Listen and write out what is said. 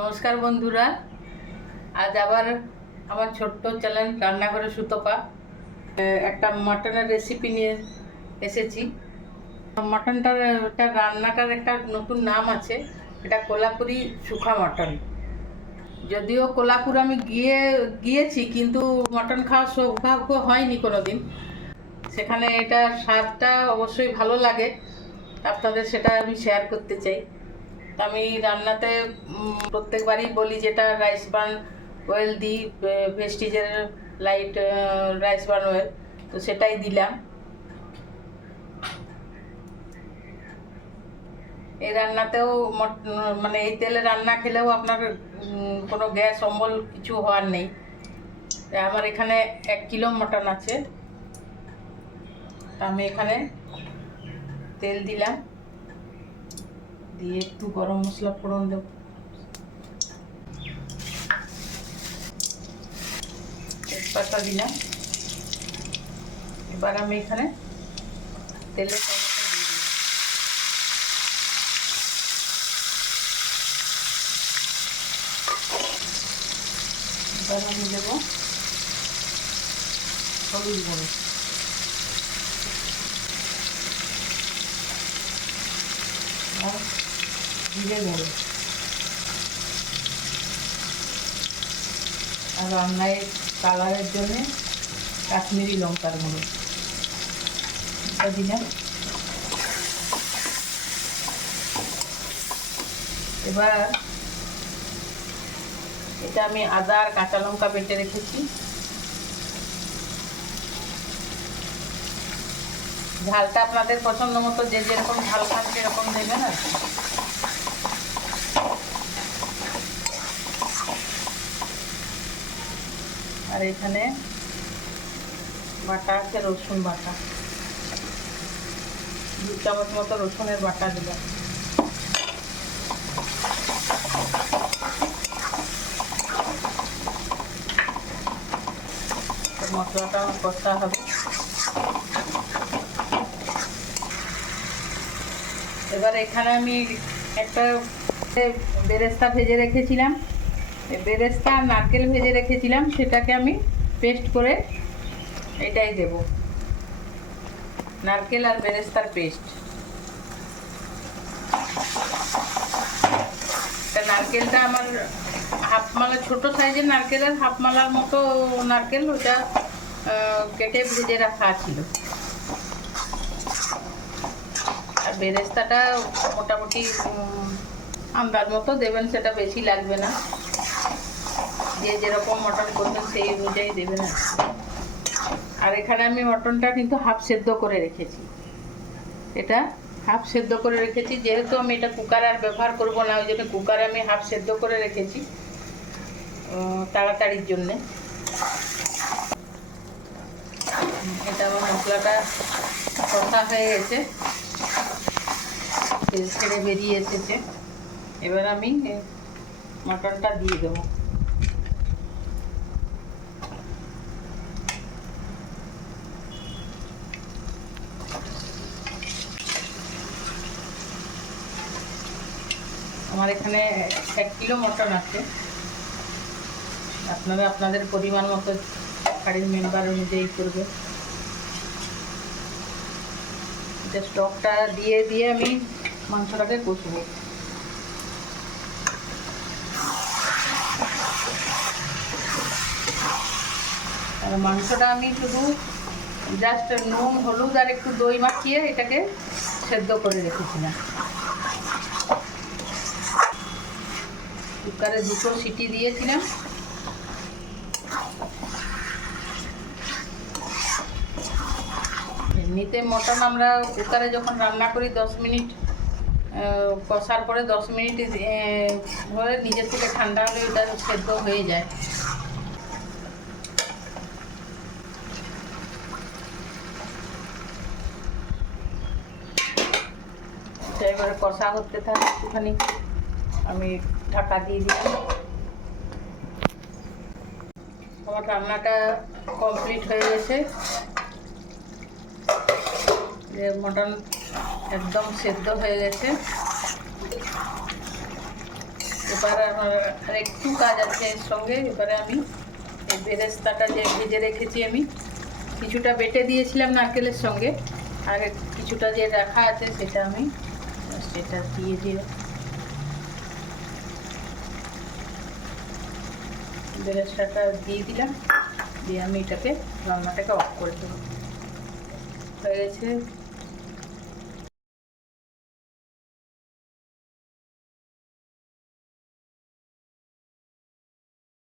নমস্কার বন্ধুরা, আজ আবার আমার ছোট্ট চ্যানেল রান্নাঘরে সুতপা একটা মাটনের রেসিপি নিয়ে এসেছি। মাটনটার রান্নাটার একটা নতুন নাম আছে, এটা কোলাপুরি শুখা মাটন। যদিও কোলাপুর আমি গিয়েছি, কিন্তু মাটন খাওয়ার সৌভাগ্য হয়নি কোনো দিন। সেখানে এটা স্বাদটা অবশ্যই ভালো লাগে, আপনাদের সেটা আমি শেয়ার করতে চাই। আমি রান্নাতে প্রত্যেকবারই বলি যেটা রাইস বার্ন অয়েল দিই, ভেস্টিজের লাইট রাইস বার্ন অয়েল, তো সেটাই দিলাম। এই রান্নাতেও মানে এই তেলে রান্না খেলেও আপনার কোনো গ্যাস অম্বল কিছু হওয়ার নেই। আমার এখানে 1 কিলো মটন আছে, আমি এখানে তেল দিলাম, দিয়ে একটু গরম মশলা ফোড়ন দেব, তেজপাতা দিলাম। এবার আমি এখানে তেলের টমেটো দিয়ে দিলাম। এবার আমি দেবো হলুদ গুঁড়ো, আর জিরে গুঁড়ো, আর রান্নায় কালারের জন্য কাশ্মীরি লঙ্কার গুঁড়ো দিলাম। এবার এটা আমি আদা আর কাঁচা লঙ্কা বেটে রেখেছি, ঝালটা আপনাদের পছন্দ মতো যে যেরকম ঝাল খান সেরকম দেবেন। আর এখানে বাটা আছে রসুন বাটা, 2 চামচ মতো রসুনের বাটা দিলাম। মশলাটা আমার কষা হবে। এবার এখানে আমি একটা বেরেস্তা ভেজে রেখেছিলাম, বেরেস্তা আর নারকেল ভেজে রেখেছিলাম, সেটাকে আমি পেস্ট করে এটাই দেব, নারকেল আর বেরেস্তার পেস্ট। নারকেলটা আমার হাফ মালা, ছোট সাইজের নারকেলের হাফ মালার মতো নারকেল, ওটা কেটে ভেজে রাখা ছিল। আর বেরেস্তাটা মোটামুটি আন্দাজ মতো দেবেন, সেটা বেশি লাগবে না, যে যেরকম মটন করবেন সেই অনুযায়ী দেবেন। আর এখানে আমি মটনটা কিন্তু হাফ সেদ্ধ করে রেখেছি, এটা হাফ সেদ্ধ করে রেখেছি, যেহেতু আমি এটা কুকারে আর ব্যবহার করব না, ওই জন্য কুকারে আমি হাফ সেদ্ধ করে রেখেছি তাড়াতাড়ির জন্যে। এটা আমার মশলাটা কষা হয়ে গেছে, তেল ছেড়ে বেরিয়ে এসেছে। এবার আমি মটনটা দিয়ে দেবো। আমার এখানে 1 কিলো মটন আছে, আপনারা আপনাদের পরিমাণ মতো বাড়ির মেম্বার অনুযায়ী করবে। এটা স্টকটা দিয়ে দিয়ে আমি মাংসটাকে কষবো। আর মাংসটা আমি শুধু জাস্ট নুন হলুদ আর একটু দই মাখিয়ে এটাকে সেদ্ধ করে রেখেছিলাম। কুকারে 2 সিটি দিয়েছিলাম। এমনিতে মটন আমরা কুকারে যখন রান্না করি 10 মিনিট কষার পরে 10 মিনিট হয়ে নিজের থেকে ঠান্ডা হলে এটা সেদ্ধ হয়ে যায়। এবারে কষা হতে থাকে একটুখানি, আমি ঢাকা দিয়ে দিলাম। আমার রান্নাটা কমপ্লিট হয়ে গেছে, মটন একদম সেদ্ধ হয়ে গেছে। এবার আমার আর একটু কাজ আছে এর সঙ্গে। এবারে আমি এই বেরেস্তাটা যে ভেজে রেখেছি, আমি কিছুটা বেটে দিয়েছিলাম নারকেলের সঙ্গে, আর কিছুটা যে রাখা আছে সেটা আমি সেটা দিয়ে বেরেস্তাটা দিয়ে দিলাম, দিয়ে আমি এটাকে রান্নাটাকে অফ করে দেবো। হয়ে গেছে।